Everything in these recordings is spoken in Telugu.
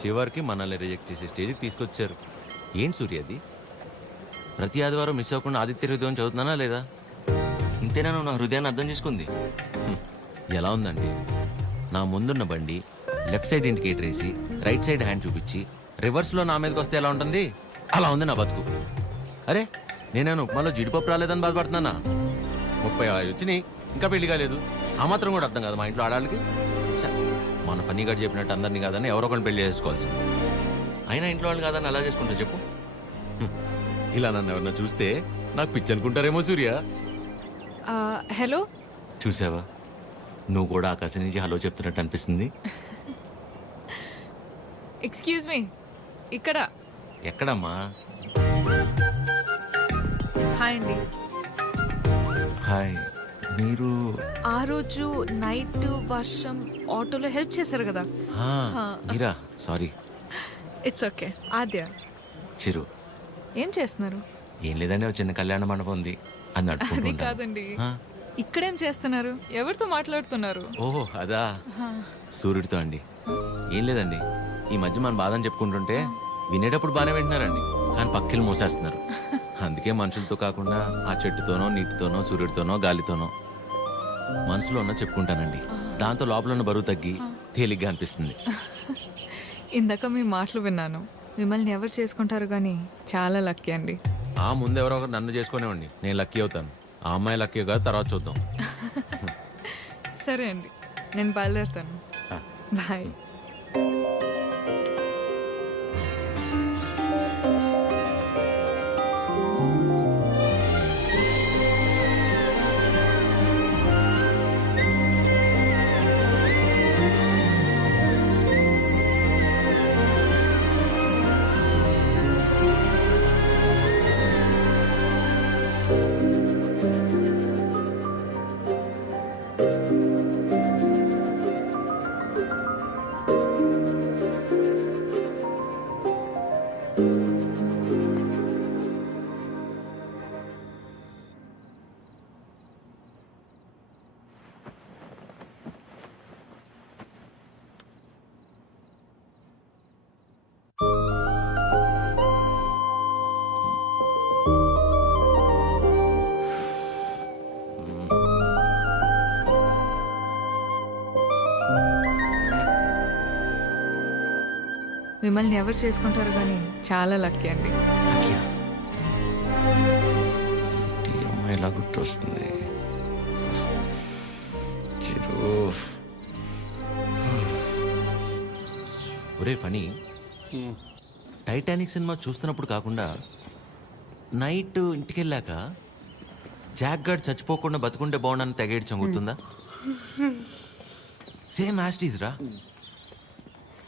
చివరికి మనల్ని రిజెక్ట్ చేసే స్టేజ్కి తీసుకొచ్చారు. ఏంటి సూర్య అది? ప్రతి ఆదివారం మిస్ అవ్వకుండా ఆదిత్య హృదయం చదువుతున్నానా లేదా? ఇంతేనా నువ్వు నా హృదయాన్ని అర్థం చేసుకుంది? ఎలా ఉందండి? నా ముందున్న బండి లెఫ్ట్ సైడ్ ఇండికేటర్ వేసి రైట్ సైడ్ హ్యాండ్ చూపించి రివర్స్లో నా మీదకి వస్తే ఎలా ఉంటుంది? అలా ఉంది నా బతుకు. అరే నేనేను ఉప్మాలో జీడిపప్పు రాలేదని బాధపడుతున్నానా? 35 వచ్చినాయి, ఇంకా పెళ్లి కాలేదు. ఆ మాత్రం కూడా అర్థం కాదు మా ఇంట్లో ఆడాళ్ళకి. మన ఫన్నీ గడ్ చెప్పినట్టు అందరినీ కాదని ఎవరో ఒకరిని పెళ్లి చేసుకోవాల్సింది. అయినా ఇంట్లో వాళ్ళు కాదని అలా చేసుకుంటా చెప్పు? ఇలా నన్ను ఎవరన్నా చూస్తే నాకు పిచ్చి అనుకుంటారేమో సూర్య. హలో, చూసావా, నువ్వు కూడా ఆకాశం నుంచి హలో చెప్తున్నట్టు అనిపిస్తుంది. ఎక్స్క్యూజ్ మీ, ఇక్కడ. ఎక్కడమ్మా? హాయ్ అండి. హాయ్. మీరు ఆ రోజు నైట్ వర్షం ఆటోలో హెల్ప్ చేశారు కదా? మీరా? Sorry. It's okay. Aadya. Chiru. ఏం చేస్తున్నారు? ఏం లేదండి, ఒక చిన్న కళ్యాణ మండపం ఉంది, అది అది నడుపుకుంటూ కాదండి, ఇక్కడేం చేస్తున్నారు? ఎవరితో మాట్లాడుతున్నారు? ఓహో అదా, సూర్యుడితో అండి. ఏం లేదండి, ఈ మధ్య మన బాధని చెప్పుకుంటుంటే వినేటప్పుడు బాగానే వింటున్నారండి, కానీ పక్కిలు మోసేస్తున్నారు. అందుకే మనుషులతో కాకుండా ఆ చెట్టుతోనో నీటితోనో సూర్యుడితోనో గాలితోనో మనసులో ఉన్న చెప్పుకుంటానండి. దాంతో లోపల ఉన్న బరువు తగ్గి తేలిగ్గా అనిపిస్తుంది. ఇందాక మీ మాటలు విన్నాను. మిమ్మల్ని ఎవరు చేసుకుంటారు కానీ చాలా లక్కీ అండి. ఆ ముందెవరో ఒకరు నన్ను చేసుకునేవ్వండి, నేను లక్కీ అవుతాను. ఆ అమ్మాయి లక్కీ కాదు, తర్వాత చూద్దాం. సరే అండి, నేను బయలుదేరుతాను. బాయ్. మిమ్మల్ని ఎవరు చేసుకుంటారు కానీ చాలా లక్కీ అండి. అమ్మాయి ఎలా గుర్తొస్తుంది? ఒరే ఫనీ, టైటానిక్ సినిమా చూస్తున్నప్పుడు కాకుండా నైట్ ఇంటికి వెళ్ళాక జాక్ గార్డ్ చచ్చిపోకుండా బతుకుంటే బాగుండని తెగేడి చంగుతుందా? సేమ్ యాస్టీజ్ రా.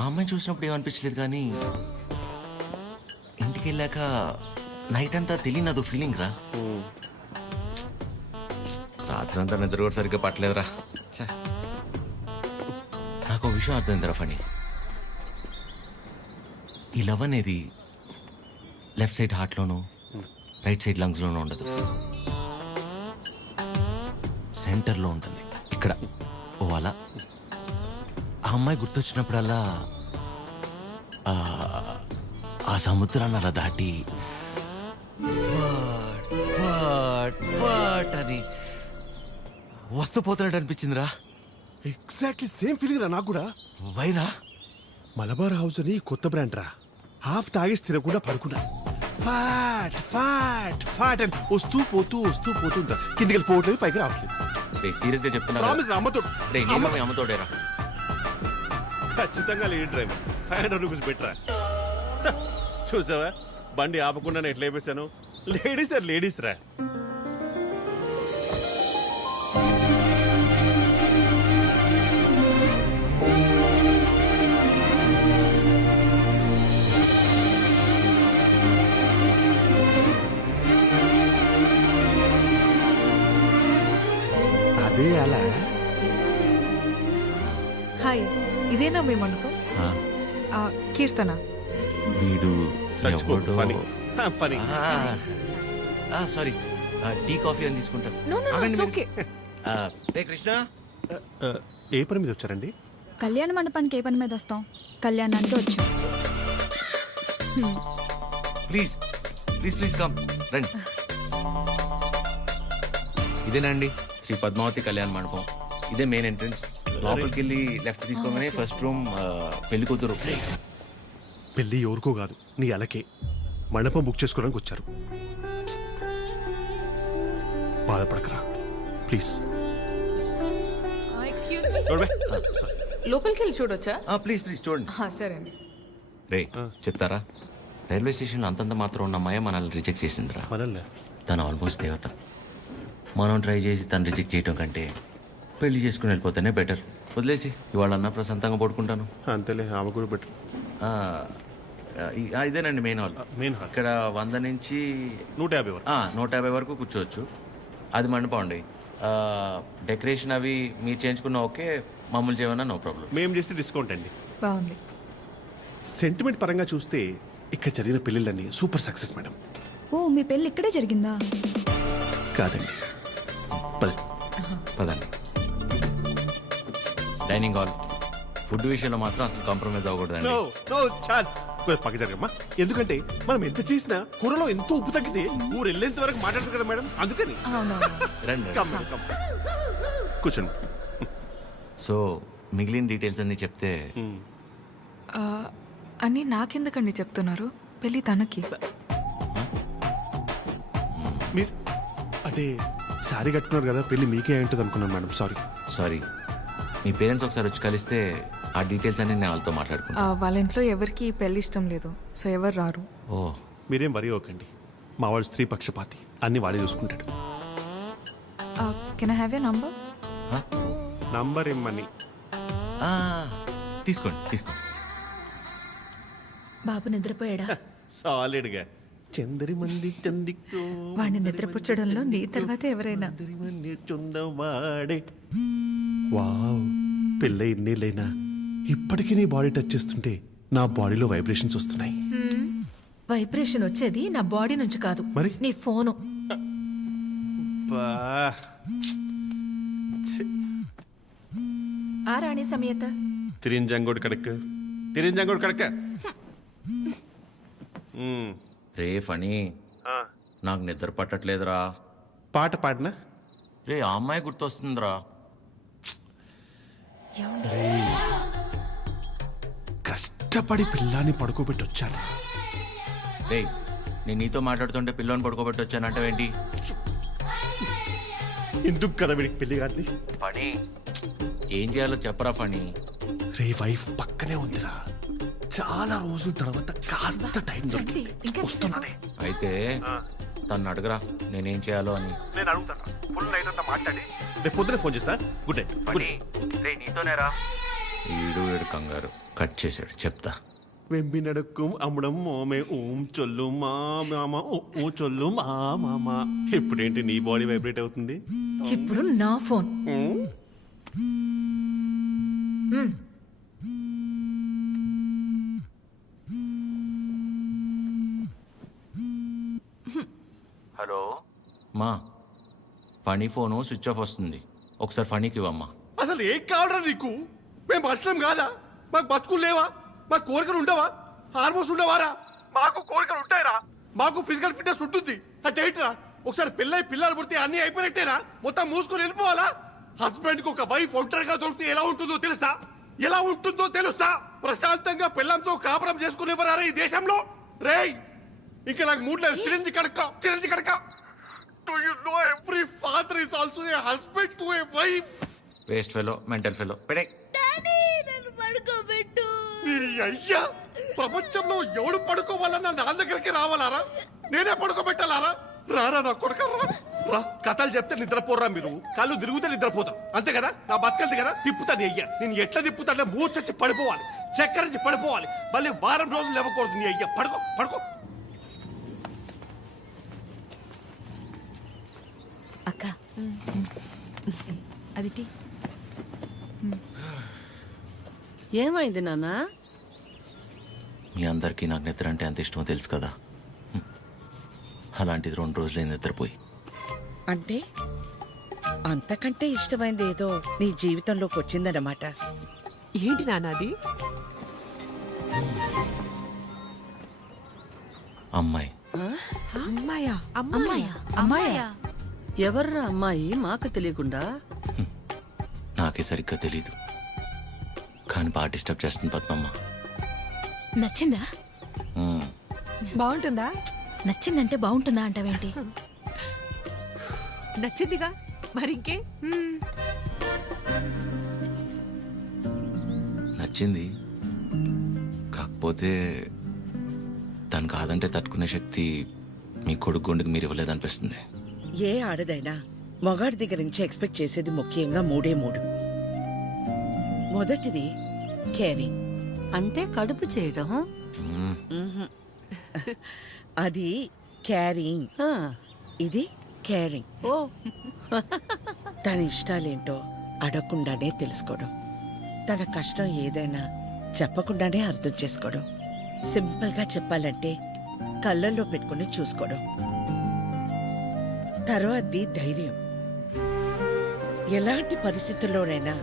ఆ అమ్మాయి చూసినప్పుడు ఏమనిపించలేదు, కానీ ఇంటికి వెళ్ళాక నైట్ అంతా తెలియనదు ఫీలింగ్ రా. రాత్రి అంతా నిద్ర కూడా సరిగ్గా పట్టలేదురా. నాకు ఒక విషయం అర్థమైందిరా ఫనీ, ఈ లవ్ అనేది లెఫ్ట్ సైడ్ హార్ట్లోనూ రైట్ సైడ్ లంగ్స్లోనూ ఉండదు, సెంటర్లో ఉంటుంది, ఇక్కడ. ఓ అలా ఆ అమ్మాయి గుర్తొచ్చినప్పుడల్లా ఆ సముద్రాన్ని అలా దాటి అని వస్తూ పోతున్నట్టు అనిపించిందిరా. ఎగ్జాక్ట్లీ సేమ్ ఫీలింగ్ రా నాకు కూడా. వైరా మలబార్ హౌస్ అని కొత్త బ్రాండ్ రా. హాఫ్ తాగేసి తినకుండా పడుకున్నా. ఫాట్ ఫాట్ ఫాట్ అని వస్తూ పోతుంటా. కిందికి వెళ్ళిపోవట్లేదు, పైకి రావట్లేదు. సీరియస్ గా చెప్తున్నా, ప్రామిస్ రా, అమ్మతో అమ్మతోడేరా. ఖచ్చితంగా లేడీ డ్రైవర్. 500 రూపీస్ బెటరా. చూసావా, బండి ఆపకుండా ఎట్లా వేసాను. లేడీస్ రా. అదే అలా. హాయ్, ఇదేనా మీ మండపం? కీర్తన. వీడు ఫనీ. సారీ, టీ కాఫీ అని తీసుకుంటాను. No no it's okay. రే కృష్ణ, ఏ పని మీద వచ్చారండి? కళ్యాణ మండపానికి ఏ పని మీద వస్తాం? కళ్యాణానికి వచ్చాం. ప్లీజ్ ప్లీజ్ ప్లీజ్ కమ్ రండి. ఇదేనండి శ్రీ పద్మావతి కళ్యాణ మండపం. ఇదే మెయిన్ ఎంట్రన్స్. లోపలికి వెళ్ళి లెఫ్ట్ తీసుకోగానే ఫస్ట్ రూమ్ పెళ్లి కూతురు. పెళ్ళి ఎవరికో కాదు, నీ అలకే. మండపం బుక్ చేసుకోవడానికి వచ్చారు. బాధపడకరా ప్లీజ్. ఎక్స్క్యూజ్ మీ, చూడవే. లోపలికి వెళ్ళి చూడొచ్చా? ప్లీజ్ ప్లీజ్ చూడండి. సరే అండి. రే చెప్తారా, రైల్వే స్టేషన్లో అంతంత మాత్రం ఉన్న అమ్మాయి మనల్ని రిజెక్ట్ చేసిందిరా. మనల్ని తను ఆల్మోస్ట్ దేవత. మనం ట్రై చేసి తను రిజెక్ట్ చేయటం కంటే పెళ్లి చేసుకుని వెళ్ళిపోతేనే బెటర్. వదిలేసి ఇవాళన్నా ప్రశాంతంగా పడుకుంటాను. అంతేలే, ఆమె కూడా బెటర్. ఇదేనండి మెయిన్ హాల్. మెయిన్ హాల్ ఇక్కడ 100 నుంచి 150 వరకు. 150 వరకు కూర్చోవచ్చు. అది మండపం అండి. డెకరేషన్ అవి మీరు చేయించుకున్న ఓకే, మామూలు చేయమన్నా నో ప్రాబ్లం. మేము చేస్తే డిస్కౌంట్ అండి. బాగుంది. సెంటిమెంట్ పరంగా చూస్తే ఇక్కడ జరిగిన పెళ్ళిళ్ళన్నీ సూపర్ సక్సెస్ మేడం. ఓ మీ పెళ్ళి ఇక్కడే జరిగిందా? కాదండి, పదండి. Dining hall. ఫుడ్ విషయంలో మాత్రం అసలు కాంప్రమైజ్ అవ్వకూడదండి. పక్క జరగమ్మా. ఎందుకంటే మనం ఎంత చేసినా కూరలో ఎంతో ఉప్పు తగ్గితే ఊరు వెళ్ళేంత వరకు మాట్లాడతారు కదా మేడం, అందుకని. రండి. కూర్చోండి. సో మిగిలిన డీటెయిల్స్ అన్ని చెప్తే. అన్నీ నాకెందుకండి చెప్తున్నారు? పెళ్ళి తనకి. మీరు అంటే శారీ కట్టుకున్నారు కదా, పెళ్ళి మీకే ఉంటుంది అనుకున్నాను మేడం. సారీ. మీ పేరెంట్స్ ఒకసారి వచ్చి కలిస్తే ఆ డీటెయిల్స్ అన్ని నేను వాళ్ళతో మాట్లాడుకున్నాను. వాళ్ళ ఇంట్లో ఎవరికి పెళ్లి ఇష్టం లేదు, సో ఎవరు రారు. ఓ, మీరేం వరి అవ్వకండి. మా వాడు స్త్రీ పక్షపాతి, అన్ని వాడే చూసుకుంటాడు. Can I have your number? Number ఇమ్మని. తీసుకోండి. బాబు నిద్రపోయాడా? సాలిడ్గా. చందరి మంది చందికో వాడిని నిద్రపుచ్చడంలో నీ తర్వాత ఎవరైనా. వావ్, పెళ్ళ ఇన్నేళ్ళైనా ఇప్పటికీ నీ బాడీ టచ్ చేస్తుంటే నా బాడీలో వైబ్రేషన్స్ వస్తున్నాయి. వైబ్రేషన్ వచ్చేది నా బాడీ నుంచి కాదు, మరి? నీ ఫోను. ఆ రాణి సమేత తిరింజంగోడు కడక. రే ఫనీ, నాకు నిద్ర పట్టట్లేదురా. పాట పాడినా రే ఆ అమ్మాయి గుర్తొస్తుందిరా. కష్టపడి పిల్లాన్ని పడుకోబెట్టి వచ్చాను. రే నేను నీతో మాట్లాడుతుంటే పిల్లని పడుకోబెట్టి వచ్చానంటే ఏంటి? ఎందుకు కదా వీడికి పెళ్లి కాదు? ఫనీ, ఏం చేయాలో చెప్పరా ఫనీ. రే వైఫ్ పక్కనే ఉందిరా. చాలా రోజుల తర్వాత కాస్త టైం దొరికింది, వస్తున్నానే. అయితే తను అడగరా నేనేం చేయాలో అని. నేను అడుగుతాను. ఫుల్ నైట్ అంతా మాట్లాడి రేపు పొద్దున ఫోన్ చేస్తా. Good night. నీతోనేరా. ఈడు కంగారు కట్ చేశాడు. చెప్తా. వెంబి నడక్కుం అమ్ముడం మోమే ఓం చొల్లు మా మామ ఓ చొల్లు మా మామ. ఇప్పుడేంటి నీ బాడీ వైబ్రేట్ అవుతుంది? ఇప్పుడు నా ఫోన్. హలో మా, ఫనీ ఫోను స్విచ్ ఆఫ్ వస్తుంది. ఒకసారి ఫనీకి ఇవ్వమ్మా. అసలు ఏం కావడం నీకు? మేము మనుషులం కాదా? మాకు బతుకులు లేవా? మాకు కోరికలు ఉండవా? హార్మోన్స్ ఉండవారా? మాకు కోరికలు ఉంటాయిరా. మాకు ఫిజికల్ ఫిట్నెస్ ఉంటుంది. అంటే ఏంటిరా, ఒకసారి పెళ్ళై పిల్లలు పుడితే అన్ని అయిపోయినట్టేనా? మొత్తం మూసుకొని వెళ్ళిపోవాలా? హస్బెండ్ కి ఒక వైఫ్ ఒంటరిగా దొరికితే ఎలా ఉంటుందో తెలుసా? ప్రశాంతంగా పిల్లలతో కాపురం చేసుకునేవారా ఈ దేశంలో? రేయ్, ఇంకా నాకు మూడ్ లేదు. Chironji కడక. Do you know every father is also a husband to a wife? Waste fellow, mental fellow. పెడే. అయ్యా, ప్రపంచంలో ఎవడు పడుకోవాలన్నా నా దగ్గరికి రావాలారా? నేనే పడుకోబెట్టాలారా? రారా నా కొడుక, రా. కథలు చెప్తే నిద్రపోరా మీరు. కళ్ళు తిరుగుతే నిద్రపోతాం, అంతే కదా? నా బతకల్ది కదా, తిప్పుతాను. అయ్యా నేను ఎట్లా తిప్పుతానే మూర్చొచ్చి పడిపోవాలి, చక్కరించి పడిపోవాలి. మళ్ళీ వారం రోజులు ఇవ్వకూడదు. నీ అయ్యా పడుకో. అక్క అది టీ. ఏమైంది నాన్నా? మీ అందరికీ నాకు నిద్ర అంటే అంత ఇష్టమో తెలుసు కదా. అలాంటిది 2 రోజులే నిద్రపోయి. అంటే అంతకంటే ఇష్టమైంది ఏదో నీ జీవితంలోకి వచ్చిందన్నమాట. ఏంటి నాన్నది? అమ్మాయి. అమ్మాయా? ఎవర్రా అమ్మాయి మాకు తెలియకుండా? నాకే సరిగ్గా తెలీదు, కానీ బాగా డిస్టర్బ్ చేస్తుంది పద్మమ్మ. నచ్చిందా? మ్మ్. బాగుంటుందా? నచ్చిందంటే బాగుంటుందా అంటావేంటి? నచ్చిందిగా మరింకే. నచ్చింది, కాకపోతే తను కాదంటే తట్టుకునే శక్తి మీ కొడుకు గుండెకి మీరు ఇవ్వలేదనిపిస్తుంది. ఏ ఆడదైనా మగాడి దగ్గర నుంచి ఎక్స్పెక్ట్ చేసేది ముఖ్యంగా మూడే మూడు. మొదటిది కేరింగ్, అంటే కడుపు చేయడం. మ్మ్. అది క్యారింగ్, ఆ, ఇది కేరింగ్. ఓ తన ఇష్టాలేంటో అడగకుండానే తెలుసుకోవడం, తన కష్టం ఏదైనా చెప్పకుండానే అర్థం చేసుకోవడం, సింపుల్ గా చెప్పాలంటే కళ్ళల్లో పెట్టుకుని చూసుకోవడం. తర్వాతది ధైర్యం, ఎలాంటి పరిస్థితుల్లోనైనా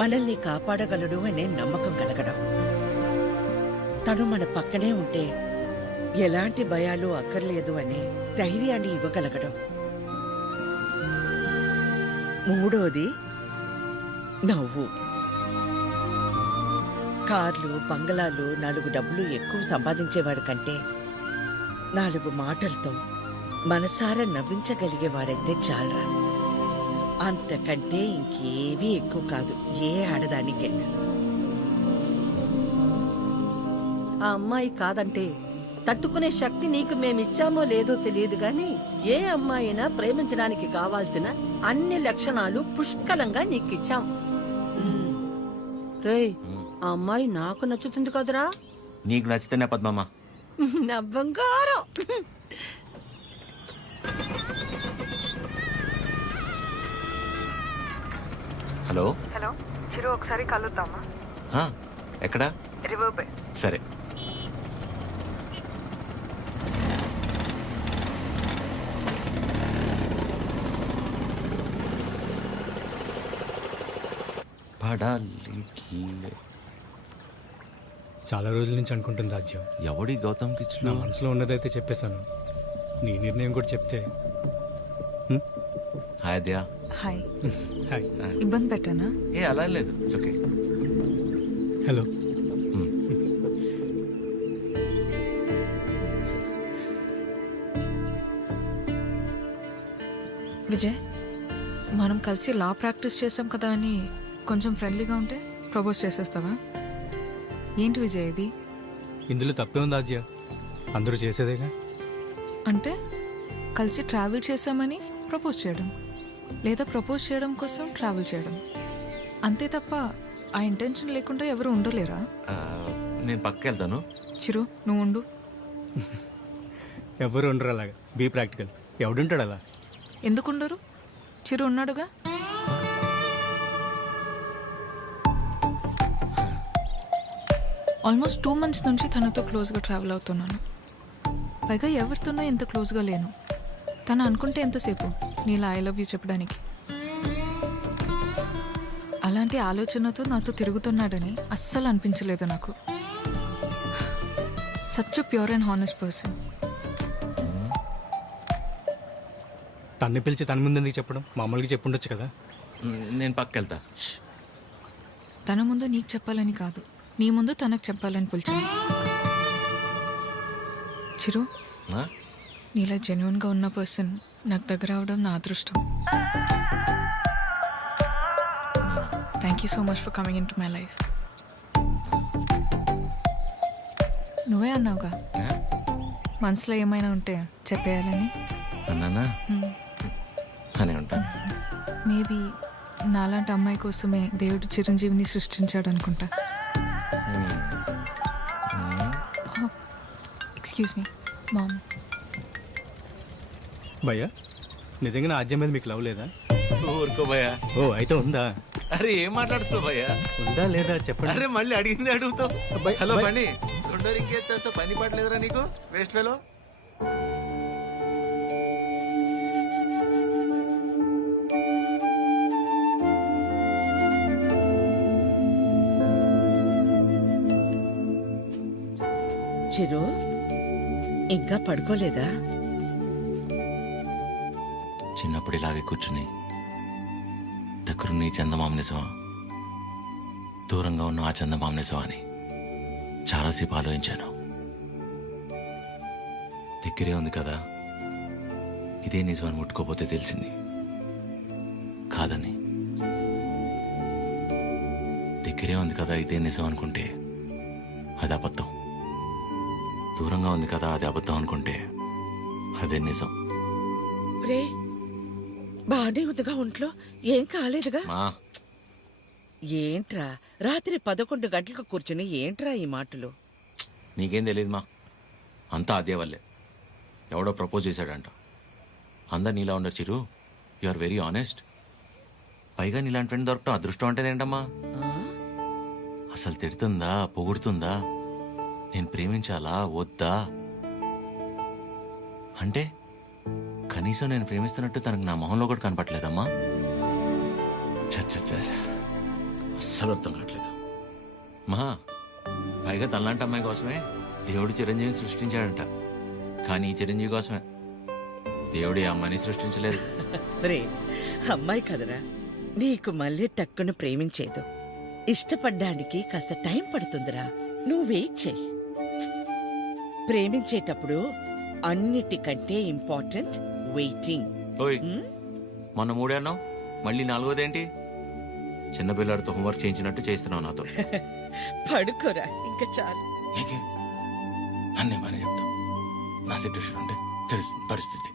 మనల్ని కాపాడగలడు అనే నమ్మకం కలగడం. తను మన పక్కనే ఉంటే ఎలాంటి భయాలు అక్కర్లేదు అనే ధైర్యాన్ని ఇవ్వగలగడం. మూడోది నవ్వు. కార్లు, బంగళాలు, 4 డబ్బులు ఎక్కువ సంపాదించేవాడు కంటే 4 మాటలతో మనసారా నవ్వించగలిగేవాడైతే చాలరా. అంతకంటే ఇంకేవీ ఎక్కువ కాదు ఏ ఆడదానికైనా. ఆ అమ్మాయి కాదంటే తట్టుకునే శక్తి నీకు మేమిచ్చామో లేదో తెలియదు గాని ఏ అమ్మాయినా ప్రేమించడానికి కావాల్సిన అన్ని లక్షణాలు పుష్కలంగా నీకిచ్చాం. రేయ్, ఆ అమ్మాయి నాకు నచ్చుతుంది కదరా. నీకు నచ్చితేనే పద్మమ్మ. నా బంగారం. హలో. హలో చిరు, ఒకసారి కలుద్దామా? హా, ఎక్కడా? River bay. సరే. చాలా రోజుల నుంచి అనుకుంటుంది రాజ్యం. ఎవడి గౌతమ్ నా కిచ్లు? మనసులో ఉన్నదైతే చెప్పేశాను. నీ నిర్ణయం కూడా చెప్తే. హాయ్ దయా. హాయ్. హాయ్. ఇబ్బంది పెట్టానా? ఏ అలా ఏం లేదు, ఇట్స్ ఓకే. హలో. విజయ్, మనం కలిసి లా ప్రాక్టీస్ చేసాం కదా అని కొంచెం ఫ్రెండ్లీగా ఉంటే ప్రపోజ్ చేసేస్తావా? ఏంటి విజయ్ ఇది? ఇందులో తప్పే ఉంది రాజ్య, అందరూ చేసేదేగా. అంటే కలిసి ట్రావెల్ చేసామని ప్రపోజ్ చేయడం, లేదా ప్రపోజ్ చేయడం కోసం ట్రావెల్ చేయడం, అంతే తప్ప ఆ ఇంటెన్షన్ లేకుండా ఎవరు ఉండలేరా? నేను పక్కకి వెళ్తాను. చిరు, నువ్వు ఉండు. ఎవరు ఉండరు అలాగా. Be practical. ఎవడుంటాడు అలా? ఎందుకుండరు? చిరు ఉన్నాడుగా. ఆల్మోస్ట్ 2 months నుంచి తనతో క్లోజ్గా ట్రావెల్ అవుతున్నాను. పైగా ఎవరితోనో ఇంత క్లోజ్గా లేను. తను అనుకుంటే ఎంతసేపు నీలా ఐ లవ్ యూ చెప్పడానికి. అలాంటి ఆలోచనతో నాతో తిరుగుతున్నాడని అస్సలు అనిపించలేదు నాకు. Such pure and honest person. తన్ని పిలిచి తన ముందు ఎందుకు చెప్పడం? మామూలుగా చెప్పుండొచ్చు కదా. నేను పక్కకి వెళ్తా. తన ముందు నీకు చెప్పాలని కాదు, నీ ముందు తనకు చెప్పాలని పిలిచాను. చిరు, ఆ? నీలా జెన్యున్గా ఉన్న పర్సన్ నాకు దగ్గర అవడం నా అదృష్టం. Thank you so much for coming in to my life. నువ్వే అన్నావుగా ఆ? మనసులో ఏమైనా ఉంటే చెప్పేయాలని. అన్నానా? అని ఉంటాను. మేబీ నాలాంటి అమ్మాయి కోసమే దేవుడు చిరంజీవిని సృష్టించాడు అనుకుంటా. Excuse me ma'am. భయ్యా, నిజంగా నా రాజ్యం మీద మీకు లవ్ లేదా? ఊరుకో భయ్యా. ఓ, అయితే ఉందా? అరే ఏం మాట్లాడుతున్నావు భయ్యా? ఉందా లేదా చెప్పండి. అరే మళ్ళీ అడిగింది అడుగుతావు. అబ్బాయి, హలో అబ్బాయి. బండి, రెండో ఇంకేస్తా. పని పడలేదురా నీకు, వేస్ట్ ఫెలో. చిరు, ఇంకా పడుకోలేదా? చిన్నప్పుడు ఇలాగే కూర్చుని దగ్గరున్న ఈ చందమామ నిజమా, దూరంగా ఉన్న ఆ చందమామ నిజమా అని చాలాసేపు ఆలోచించాను. దగ్గరే ఉంది కదా, ఇదే నిజమని ముట్టుకోపోతే తెలిసింది కాదని. దగ్గరే ఉంది కదా ఇదే నిజం అనుకుంటే అది అబద్ధం. దూరంగా ఉంది కదా అది అబద్ధం అనుకుంటే అదే నిజం. రే, బానే ఉందిగా ఒంట్లో, ఏం కాలేదుగా? మా ఏంట్రా రాత్రి 11 గంటలకు కూర్చుని ఏంట్రా ఈ మాటలు? నీకేం తెలియదు మా, అంతా అదే వల్లే. ఎవడో ప్రపోజ్ చేశాడంట. అందరు నీలా ఉండరు చిరు, యు ఆర్ వెరీ ఆనెస్ట్. పైగా నీలాంటి ఫ్రెండ్ దొరకటం అదృష్టం అంటే ఏంటమ్మా? ఆ? అసలు తిడుతుందా, పొగుడుతుందా, నేను ప్రేమించాలా వద్దా అంటే కనీసం నేను ప్రేమిస్తున్నట్టు తనకు నా మొహంలో కూడా కనపట్లేదమ్మా. చచ్చ అస్సలు అర్థం కావట్లేదు మహా. పైగా తనలాంటి అమ్మాయి కోసమే దేవుడు చిరంజీవిని సృష్టించాడంట. కానీ ఈ చిరంజీవి కోసమే దేవుడు ఈ అమ్మాయిని సృష్టించలేదు. రే, అమ్మాయి కదరా, నీకు మళ్ళీ టక్కును ప్రేమించేదు. ఇష్టపడ్డానికి కాస్త టైం పడుతుందిరా, నువ్వు వెయిట్ చెయ్యి. ప్రేమించేటప్పుడు అన్నిటికంటే ఇంపార్టెంట్ వెయిటింగ్. ఓయ్, మొన్న 3 అన్నావు, మళ్ళీ 4వదేంటి? చిన్నపిల్లాడితో హోంవర్క్ చేయించినట్టు చేస్తున్నావు నాతో. పడుకోరా, ఇంకా చాలు. నీకే నన్నేమని చెప్తావు? నా సిట్యుయేషన్ అంటే తెలుస్తుంది పరిస్థితి.